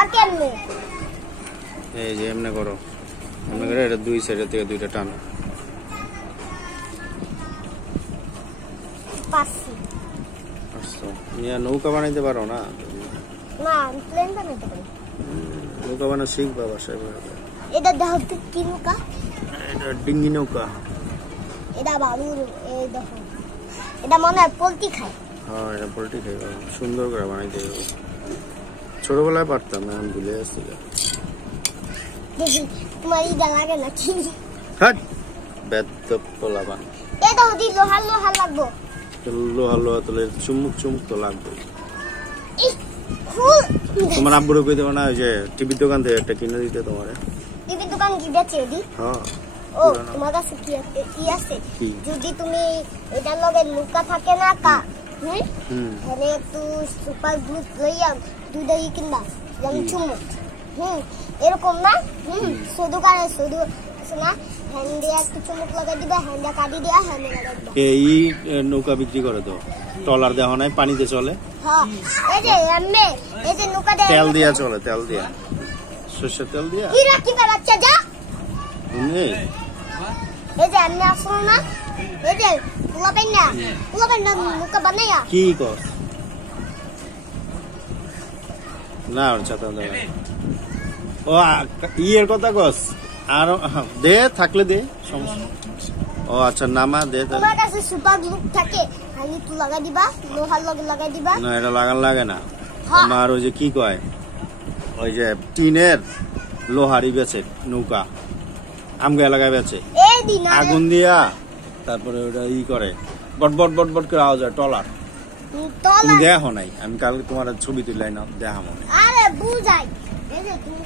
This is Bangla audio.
আর কেমনে এই যে এমনি করো এমনি করে এটা দুই সাইডে থেকে দুইটা টানো পাচ্ছি আচ্ছা ইয়া নৌকা বানাইতে পারো না না প্লেন বানাইতে পারি নৌকা বানা শিখবা বাসায় এটা দেখো কি নৌকা এটা ডিঙ্গি নৌকা এটা বালুর এই দেখো এটা মনে হয় পোলট্রি খায় হ্যাঁ এটা পোল্ট্রি খাইবা সুন্দর করে বানাইতে হবে ছোটবেলায় পারতাম এখন ভুলে আসছি দেখি তোমার ইটা লাগে না কি হাট বেদ্যপ পোলাবান এটা ওদি লোহার লোহার লাগবো লোহা লোহা তোলে চুমুক চুমুক তো লাগবে ইস খুল তোমার আব্বুরে কই দেবো না ওই যে টিভির দোকান থেকে একটা কিনে দিতে তোমারে টিভি দোকান কি বেচে ওদি হ্যাঁ ও তোমার কাছে কি আছে কি? যদি তুমি এটার লগে লুকা থাকে না কা তাহলে একটু সুপার গ্লু লইয়া দুধই কিনবা যেমন চুমুক এরকম না শুধু কারণে শুধু না হ্যান্ডে একটু চুমুক লাগাই দিবা হ্যান্ডে কাটি দিয়া হ্যান্ডে লাগাই দিবা এই নৌকা বিক্রি করে তো ট্রলার দেওয়া নাই পানিতে চলে হ্যাঁ এই যে এমএ এই যে নৌকা দেয় তেল দিয়া চলে তেল দিয়া সরষের তেল দিয়া কি রাখি বাচ্চা যা নেই এই যে এমএ আসলো না এই যে পোলাবেন না নৌকা বানাইয়া কি কর না ওর ছাতা দেবে ও ইয়ের কথা কস আর দে থাকলে দে সমস্যা ও আচ্ছা নামা দে তোমার কাছে সুপার গ্লু থাকে আমি তো লাগাই দিবা লোহার লগে লাগাই দিবা না এটা লাগান লাগে না আমার ওই যে কি কয় ওই যে টিনের লোহারি বেচে নৌকা আমগা এলাকায় বেচে এই দিন আগুন দিয়া তারপরে ওটা ই করে বট বট বট বট করে আওয়াজ হয় টলার তুমি দেখো নাই আমি কালকে তোমার ছবি তুলাই না দেখা মনে আরে বুঝাই এই যে তুমি